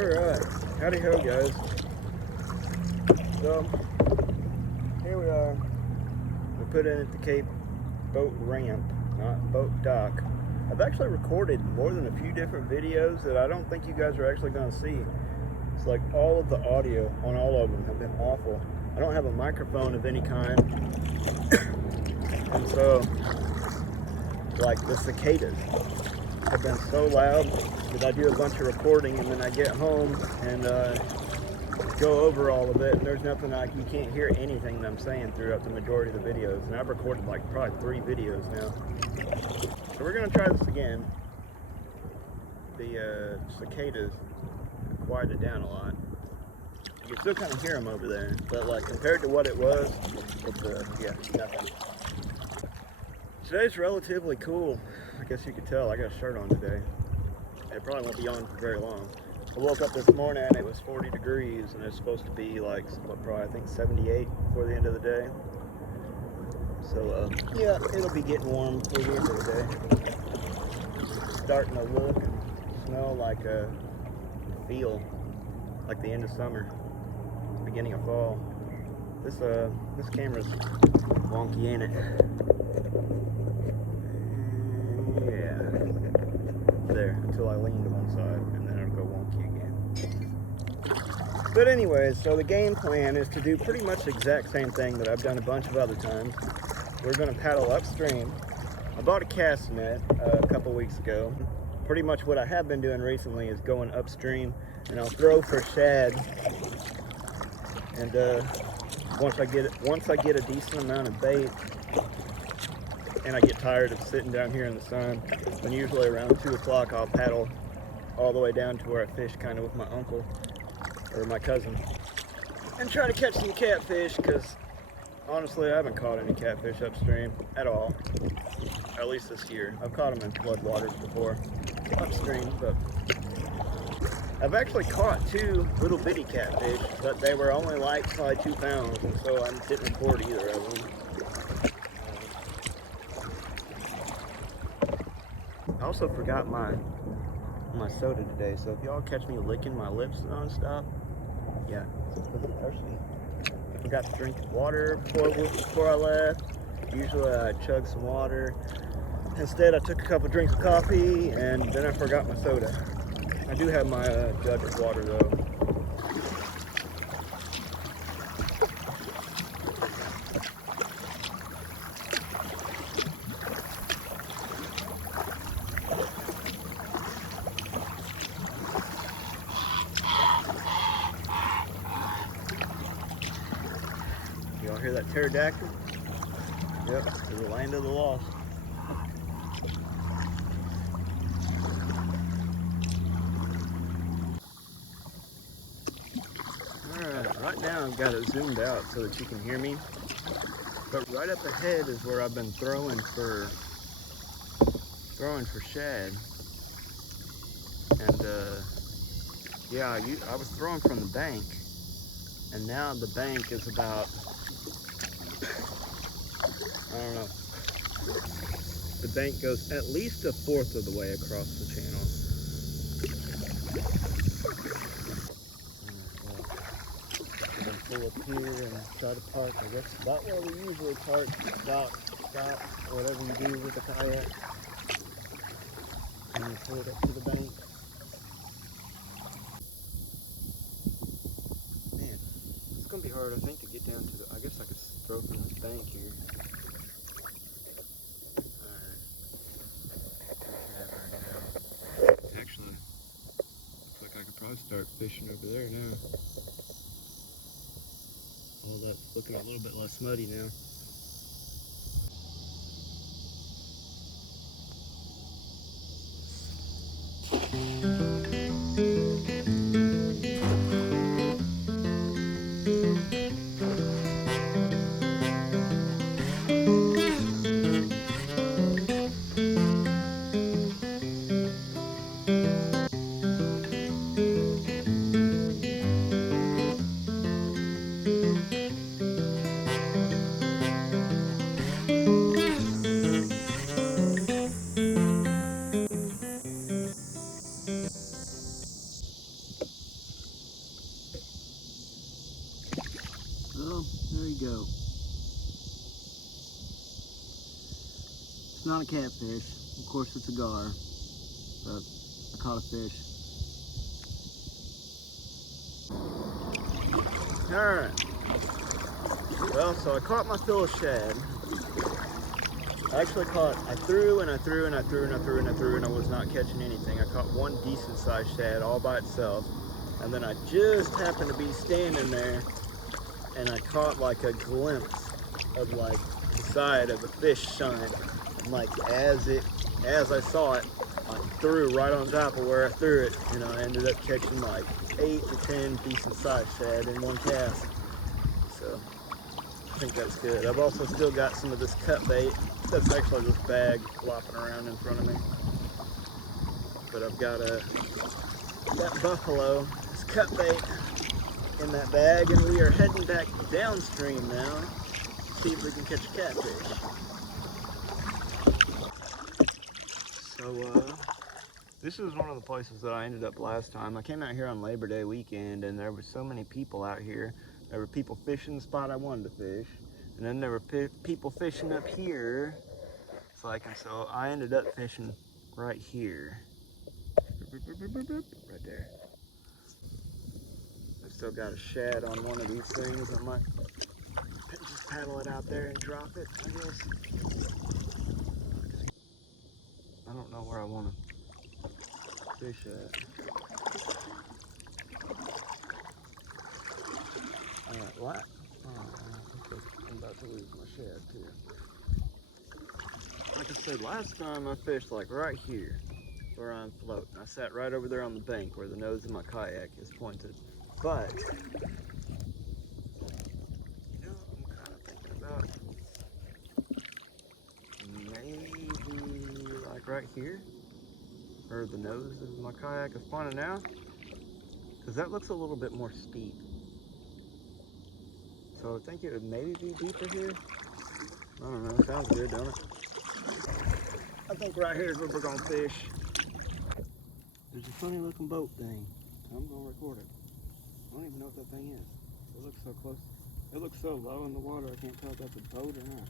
Alright, howdy ho guys. So, here we are. We put in at the Cape boat ramp, not boat dock. I've actually recorded more than a few different videos that I don't think you guys are actually going to see. It's like all of the audio on all of them have been awful. I don't have a microphone of any kind. And so, like the cicadas have been so loud that I do a bunch of recording and then I get home and go over all of it, and there's nothing you can't hear anything that I'm saying throughout the majority of the videos. And I've recorded like probably 3 videos now. So we're gonna try this again. The cicadas quieted down a lot. You can still kind of hear them over there, but like compared to what it was, it's yeah, nothing. Today's relatively cool. I guess you could tell I got a shirt on today. It probably won't be on for very long. I woke up this morning and it was 40 degrees and it's supposed to be like, what, probably I think 78 before the end of the day. So yeah, it'll be getting warm before the end of the day. It's starting to look and smell like feel like the end of summer, beginning of fall. This camera's wonky, ain't it? Yeah. There, until I lean to one side, and then it'll go wonky again. But anyways, so the game plan is to do pretty much the exact same thing that I've done a bunch of other times. We're going to paddle upstream. I bought a cast net a couple weeks ago. Pretty much what I have been doing recently is going upstream, and I'll throw for shad. And once I get a decent amount of bait, and I get tired of sitting down here in the sun, then usually around 2 o'clock I'll paddle all the way down to where I fish kind of with my uncle or my cousin and try to catch some catfish, because honestly I haven't caught any catfish upstream at all, at least this year. I've caught them in floodwaters before upstream, but I've actually caught 2 little bitty catfish, but they were only like probably 2 pounds, and so I didn't record either of them. I also forgot my soda today, so if y'all catch me licking my lips nonstop, yeah, it's because I'm thirsty. I forgot to drink water before I left. Usually I chug some water. Instead I took a couple drinks of coffee, and then I forgot my soda. I do have my jug of water though. Y'all hear that pterodactyl? Yep, to the land of the lost. Alright, right now I've got it zoomed out so that you can hear me. But right up ahead is where I've been throwing for shad. And yeah, I was throwing from the bank, and now the bank is about, I don't know, the bank goes at least 1/4 of the way across the channel. I've been pull up here and try to park, I guess about where we usually park, stop, whatever you do with a kayak. And you pull it up to the bank. Man, it's gonna be hard, I think, to get down to the, I guess I could throw from this bank here. Actually, looks like I could probably start fishing over there now. All that's looking a little bit less muddy now. not a catfish. Of course, it's a gar, but I caught a fish. All right. Well, so I caught my fill of shad. I threw and I threw and I threw and I threw and I threw and I was not catching anything. I caught one decent sized shad all by itself. And then I just happened to be standing there and I caught like a glimpse of like the side of a fish shine. And like as I saw it, I threw right on top of where I threw it, and I ended up catching like 8 to 10 decent sized shad in one cast. So I think that's good. I've also still got some of this cut bait. That's actually this bag flopping around in front of me. But I've got that buffalo, this cut bait in that bag, and we are heading back downstream now. See if we can catch a catfish. So this is one of the places that I ended up last time. I came out here on Labor Day weekend, and there were so many people out here. There were people fishing the spot I wanted to fish, and then there were people fishing up here. It's like, and so I ended up fishing right here. Right there. I still got a shad on one of these things. I might just paddle it out there and drop it, I guess. I don't know where I want to fish at. Alright, I'm about to lose my shad too. Like I said, last time I fished like right here where I'm floating. I sat right over there on the bank where the nose of my kayak is pointed. But I'm kind of thinking about maybe like right here where the nose of my kayak is pointed now, because that looks a little bit more steep. So I think it would maybe be deeper here. I don't know, sounds good, don't it? I think right here is where we're gonna fish. There's a funny looking boat thing, so I'm gonna record it. I don't even know what that thing is. It looks so close. It looks so low in the water, I can't tell if that's a boat or not.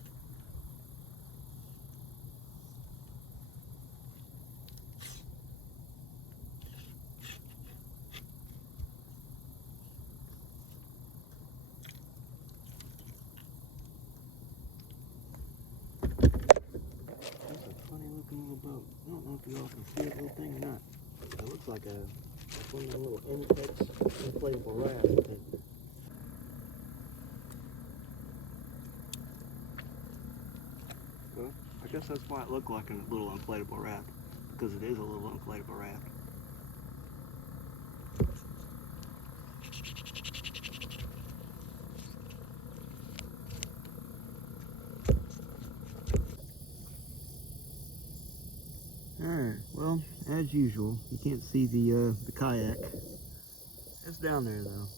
That's a funny looking little boat. I don't know if y'all can see that little thing or not. It looks like one of the little inflatable rafts, I think. Well, I guess that's why it looked like a little inflatable raft, because it is a little inflatable raft. Alright, well, as usual, you can't see the kayak. It's down there though.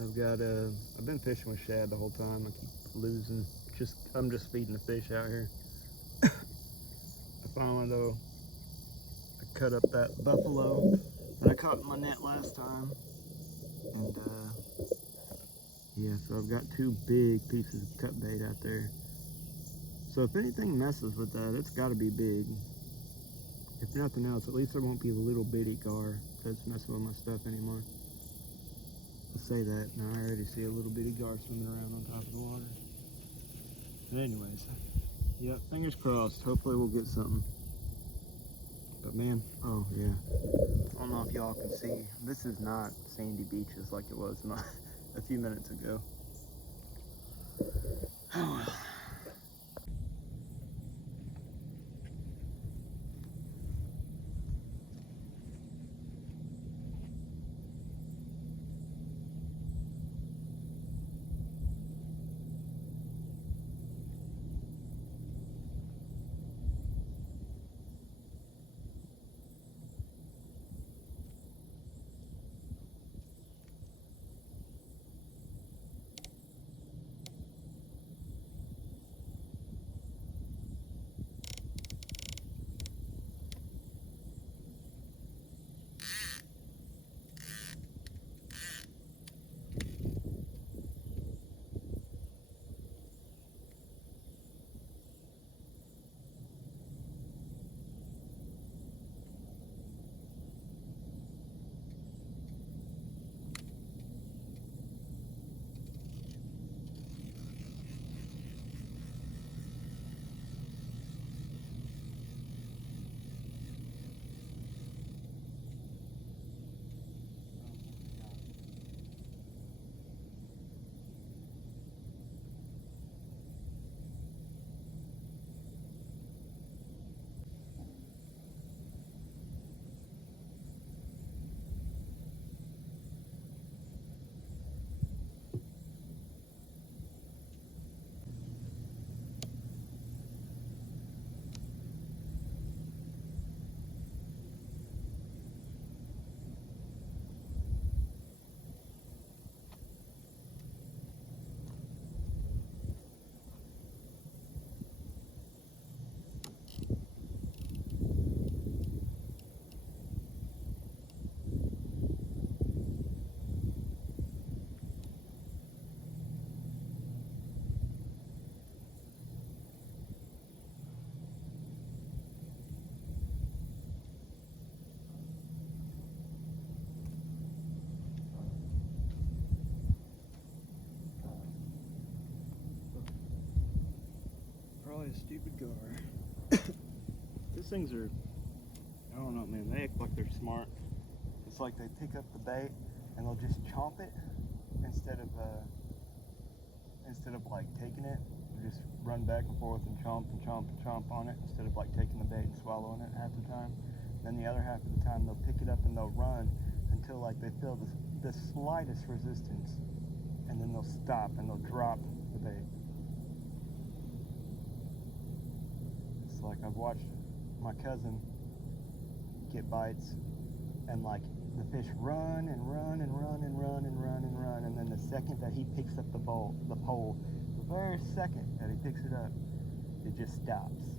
I've been fishing with shad the whole time. I keep losing. I'm just feeding the fish out here. I finally though, I cut up that buffalo that I caught in my net last time. And yeah, so I've got 2 big pieces of cut bait out there. So if anything messes with that, it's gotta be big. If nothing else, at least there won't be a little bitty gar that's messing with my stuff anymore. I say that, and I already see a little bitty gar swimming around on top of the water. But anyways, yeah, fingers crossed. Hopefully we'll get something. But man, oh yeah. I don't know if y'all can see. This is not sandy beaches like it was a few minutes ago. Oh well. a stupid gar. These things are, I don't know, man, they act like they're smart. It's like they pick up the bait and they'll just chomp it instead of like taking it. They'll just run back and forth and chomp and chomp and chomp on it instead of like taking the bait and swallowing it half the time. Then the other half of the time they'll pick it up and they'll run until like they feel the slightest resistance, and then they'll stop and they'll drop the bait. It's like I've watched my cousin get bites and like the fish run and run and run and run and run and run, and then the second that he picks up the pole, the very second that he picks it up, it just stops.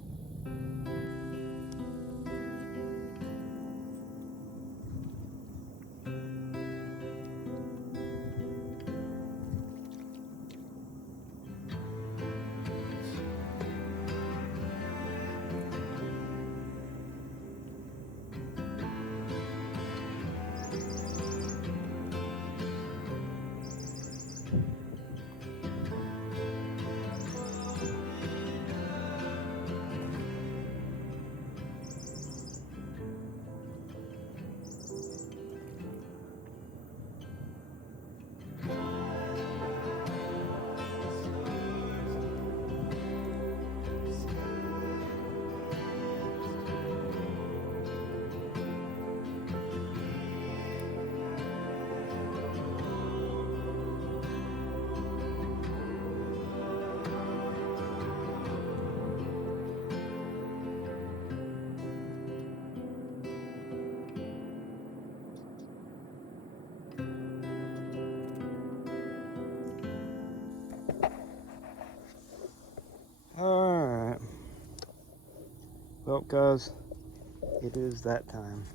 Alright. Well, guys, it is that time.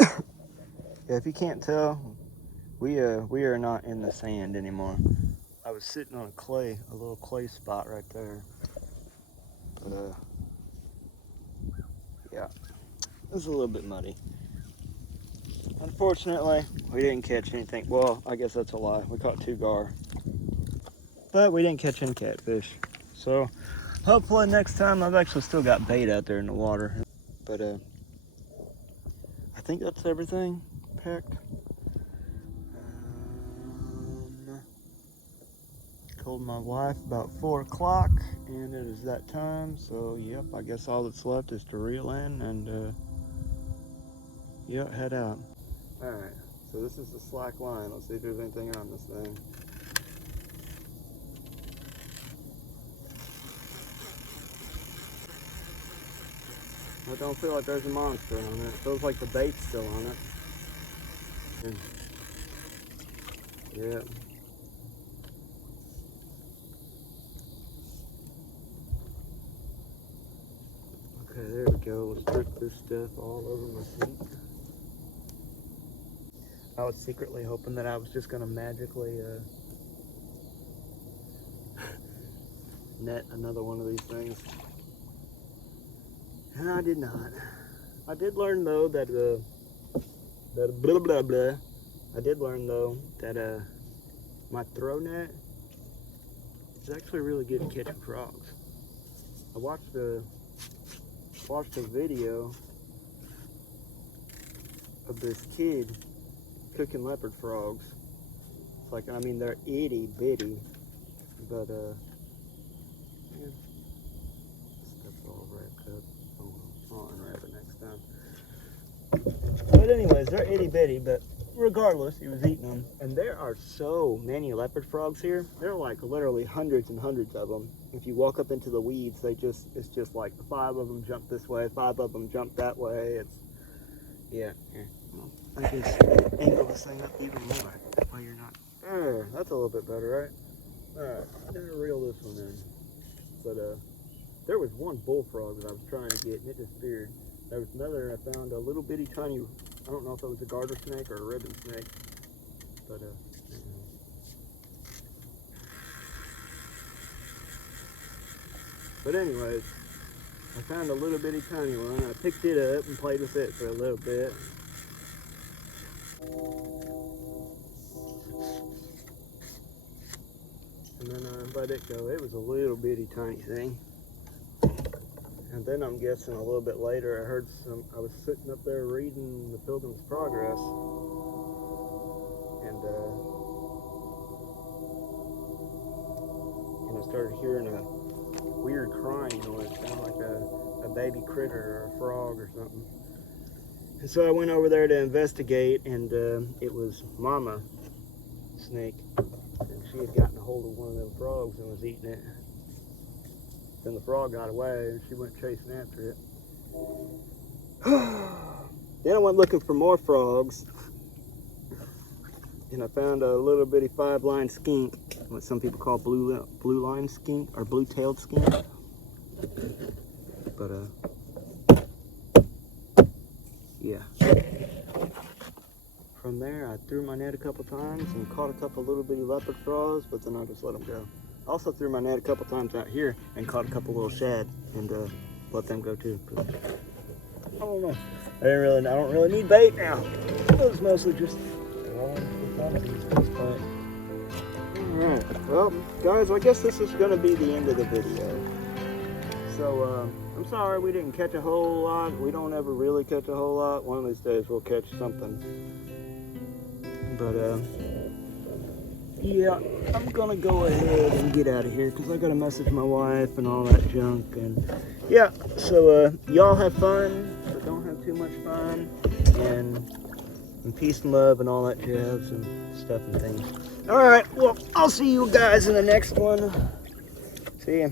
Yeah, if you can't tell, we are not in the sand anymore. I was sitting on a little clay spot right there. But yeah, it was a little bit muddy. Unfortunately, we didn't catch anything. Well, I guess that's a lie. We caught 2 gar. But we didn't catch any catfish. So hopefully next time. I've actually still got bait out there in the water. But I think that's everything packed. Told my wife about 4 o'clock and it is that time. So yep, I guess all that's left is to reel in and yeah, head out. Alright, so this is the slack line. Let's see if there's anything on this thing. I don't feel like there's a monster on it. It feels like the bait's still on it. And, yeah. Okay, there we go. Let's drip this stuff all over my feet. I was secretly hoping that I was just going to magically net another one of these things. And I did not. I did learn though that blah blah blah. I did learn though that my throw net is actually really good at catching frogs. I watched a video of this kid cooking leopard frogs. It's like, I mean, they're itty bitty, but yeah, stuff's all wrapped up. Oh, I'll unwrap it next time. But anyways, they're itty bitty, but regardless, he was eating them. And there are so many leopard frogs here. There are like literally hundreds and hundreds of them. If you walk up into the weeds, it's just like 5 of them jump this way, 5 of them jump that way. It's, yeah, here. Well, I just angle this thing up even more. That way you're not, there, that's a little bit better, right? Alright, I'm gonna reel this one in. But there was one bullfrog that I was trying to get and it disappeared. There was another, I found a little bitty tiny, I don't know if it was a garter snake or a ribbon snake, but but anyways, I found a little bitty tiny one. I picked it up and played with it for a little bit. And then I let it go. It was a little bitty tiny thing. And then I'm guessing a little bit later, I was sitting up there reading the Pilgrim's Progress, and I started hearing a weird crying noise, sounded like a baby critter or a frog or something. And so I went over there to investigate, and it was Mama Snake, and she had gotten a hold of one of them frogs and was eating it. Then the frog got away, and she went chasing after it. Then I went looking for more frogs, and I found a little bitty 5-line skink, what some people call blue-line skink or blue-tailed skink. But yeah. From there, I threw my net a couple times and caught a couple little bitty leopard frogs, but then I just let them go. I also threw my net a couple times out here and caught a couple little shad and let them go too. I don't know. I don't really need bait now. It was mostly just for fun at this point. Alright, well guys, I guess this is going to be the end of the video. So I'm sorry we didn't catch a whole lot. We don't ever really catch a whole lot. One of these days we'll catch something. But yeah, I'm gonna go ahead and get out of here because I gotta message my wife and all that junk. And yeah, so y'all have fun, but don't have too much fun. And peace and love and all that jazz and stuff and things. All right, well, I'll see you guys in the next one. See ya.